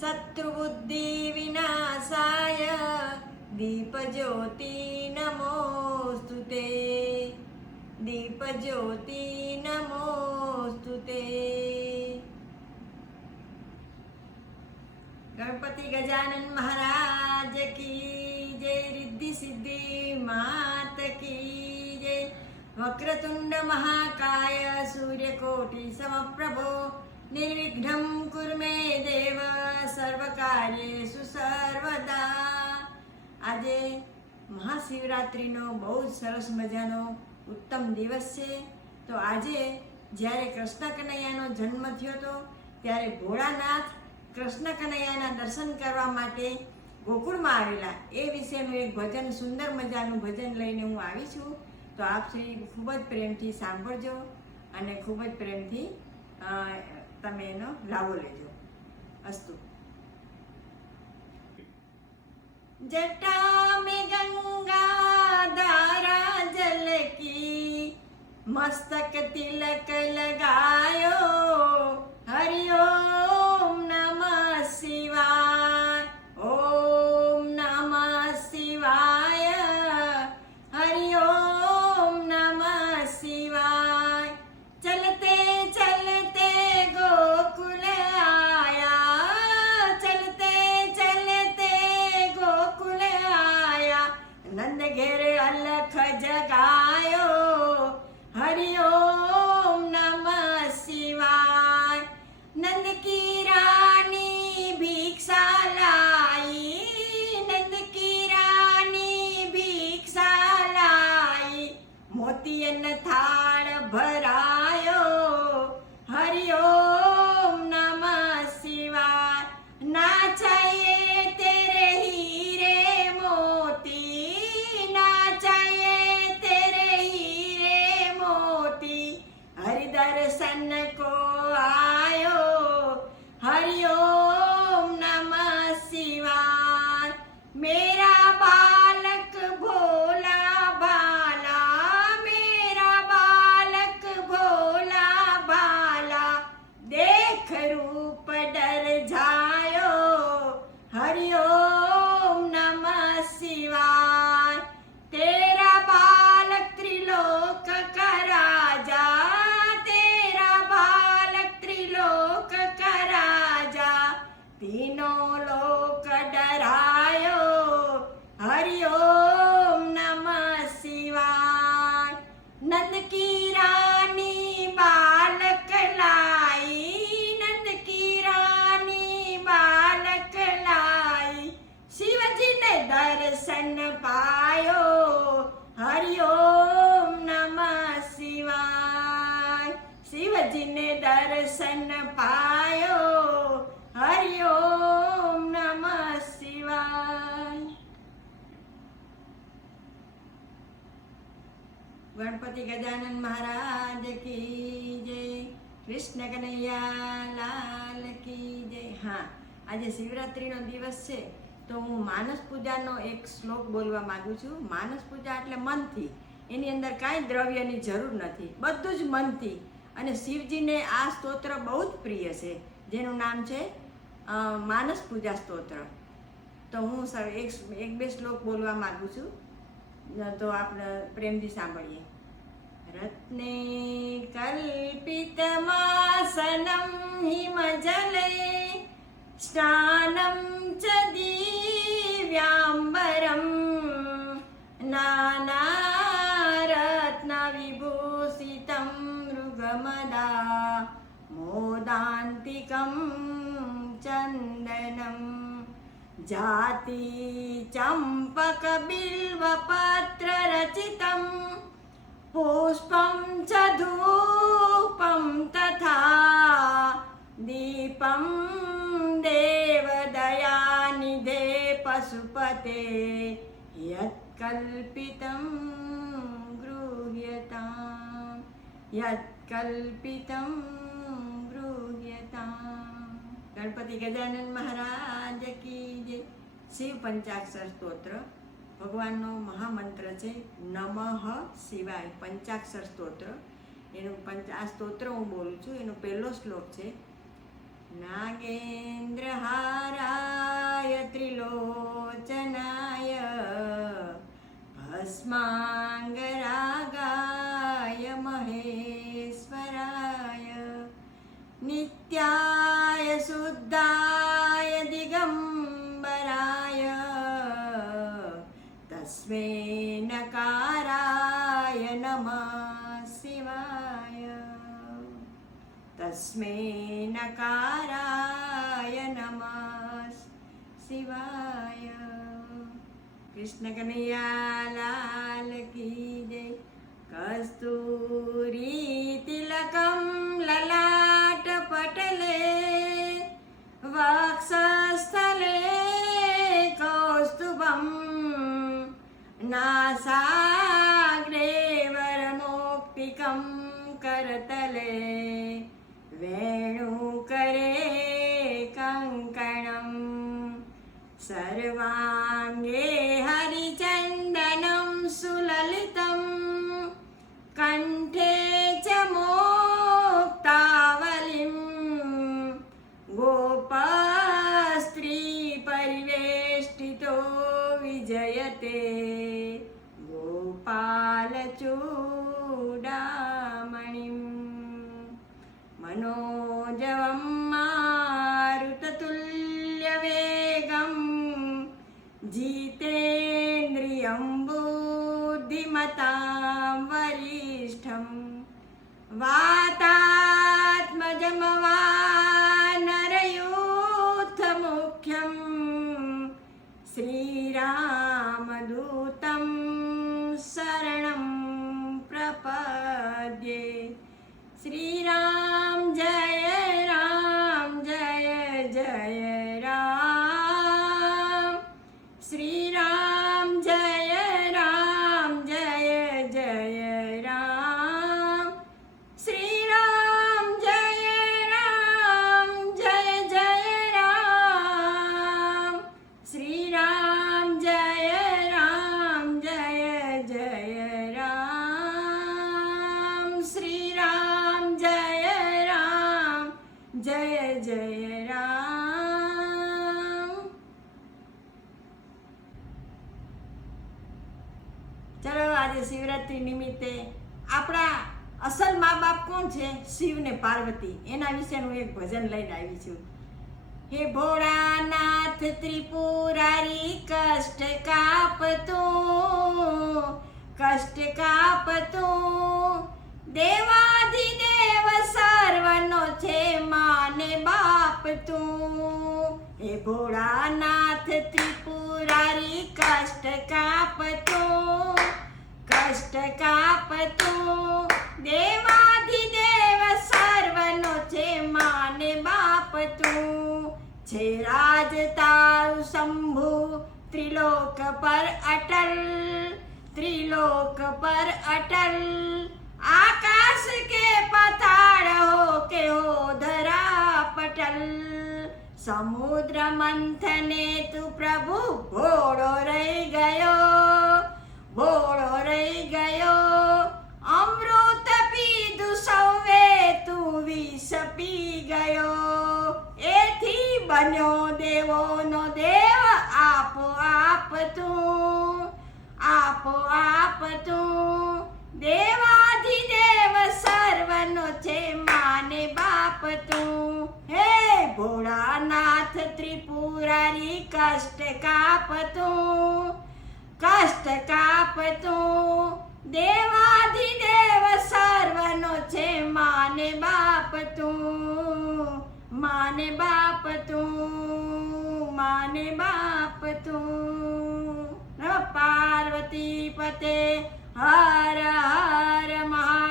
शत्रुबुद्धि विनाशाय दीपज्योति नमोस्तुते, दीपज्योति नमोस्तुते। गणपति गजानन महाराज की जय, रिद्धि सिद्धि मात की जय। वक्रतुंड महाकाय सूर्यकोटि समप्रभो निर्विघ्नं कुरु मे देव सर्वकार्येषु सर्वदा। આજે મહાશિવરાત્રિનો બહુ જ સરસ મજાનો ઉત્તમ દિવસ છે। તો આજે જ્યારે કૃષ્ણ કનૈયાનો જન્મ થયો હતો ત્યારે ભોળાનાથ કૃષ્ણ કનૈયાના દર્શન કરવા માટે ગોકુળમાં આવેલા એ વિશેનું એક ભજન, સુંદર મજાનું ભજન લઈને હું આવી છું। તો આપ શ્રી ખૂબ જ પ્રેમથી સાંભળજો અને ખૂબ જ પ્રેમથી તમે એનો લાભો લેજો। અસ્તુ। जटा में गंगा धारा जल की, मस्तक तिलक लगायो, हरि ओम नमः शिवाय, ओम नमः शिवाय, हरि ओम नमः शिवाय। चलते चलते गोकुल आया, चलते चलते गोकुल आया, नंद घेर अलख जगायो, हरि ओम नमः शिवाय। नंद की रानी भिक्षा लाई, नंद की रानी भिक्षा लाई, मोतियन थाल भरायो, हरि ओम नमः शिवाय। नाचाए तेरे हीरे मोती, नाचाए तेरे हीरे मोती, हरि दर्शन को आयो, हरि ओम नमः शिवाय। मेरा बालक भोला भाला, मेरा बालक भोला भाला, देख रूप डर जायो, हरि ओम नमः शिवाय। तेरा बालक त्रिलोक का राजा, तेरा बालक त्रिलोक का राजा, तीनों लोक डरायो, हरि ओम नमः शिवाय। नंद की रानी बालक लाई, नंद की रानी बालक लाई, शिवजी ने दर्शन पायो, हरि ओम नमः शिवाय। शिवजी ने दर्शन पायो, हरि ओम नमः शिवाय। गणपति गजानन महाराज की जय, कृष्ण कन्हैया लाल की जय। हाँ, आज शिवरात्रिનો દિવસ છે તો હું માનસ પૂજાનો એક શ્લોક બોલવા માંગુ છું। માનસ પૂજા એટલે મનથી, એની અંદર કાંઈ દ્રવ્યની જરૂર નથી, બધું જ મનથી। અને શિવજીને આ સ્તોત્ર બહુ જ પ્રિય છે જેનું નામ છે માનસ પૂજા સ્તોત્ર। તો હું એક બે શ્લોક બોલવા માંગુ છું, તો આપણે પ્રેમથી સાંભળીએ। रत्ने कल्पितमासनं हिमजले, स्नानं च दिव्याम्बरं, नानारत्नविभूषितं मृगमदा मोदान्तिकं चन्दनं, जाति चम्पकबिल्वपत्ररचितं, पुष्पं च धूपं तथा दीपं देवदयानिधे पशुपते, यत्कल्पितं गृह्यताम्, यत्कल्पितं गृह्यताम्। गणपति गजानन महाराज की जय। शिव पंचाक्षर स्त्रोत्र ભગવાનનો મહામંત્ર છે નમઃ શિવાય, પંચાક્ષર સ્તોત્ર। આ સ્તોત્ર હું બોલું છું। એનો પહેલો શ્લોક છે नागेन्द्रहाराय त्रिलोचनाय भस्माङ्गरागाय महेश्वराय नित्याय शुद्धाय दिगम्बराय तस्मै नकाराय नमः शिवाय तस्मै नकाराय नमः शिवाय। कृष्ण कन्हैया लाल की जय। कस्तूरी तिलकं ललाट पटले वक्षस्थले कौस्तुभं नासाग्रे वरमौक्तिकं करतले वेणुकरे कङ्कणं सर्वाङ्गे हरिचन्दनं सुललितं कण्ठे च मुक्तावलिं गोपस्त्रीपरिवेष्टितो विजयते गोपालचूडामणिम् मनोजवं मारुततुल्यवेगं जितेन्द्रियं बुद्धिमतां वरिष्ठं वातात्मजं वानरयूथमुख्यं श्रीरामदूतं शरणं प्रपद्ये। श्रीराम जय जय राम। श्रीराम जय जय राम। श्रीराम जय जय राम। श्रीराम जय जय राम। श्रीराम जय जय राम। ચલો આજે શિવરાત્રી નિમિત્તે આપણા અસલ મા બાપ કોણ છે? શિવ ને પાર્વતી. એના વિશેનું એક ભજન લઈને આવી છું. હે ભોળાનાથ ત્રિપુરારી કષ્ટ કાપતું દેવાધિદેવ સર્વનો છે માને બાપ તું. હે ભોળાનાથ ત્રિપુરારી કષ્ટ કાપતું દેવાધિદેવ સર્વનો છે માને બાપ તું. છે રાજ તારું શંભુ ત્રિલોક પર અટલ आकाश के पाताल हो के हो धरा पटल. समुद्र मंथने तू प्रभु भोळो रही गयो अमृत पीधु सौवे तू विष पी गयो. एथी बन्यो देवो नो देव आपो आप तू देवाधिदेव सर्वनो छे माने बाप तू. हे भोळानाथ त्रिपुरारी कष्ट कापतू देवाधिदेव सर्वनो छे माने बाप तू. नमः पार्वती पते हर हर महा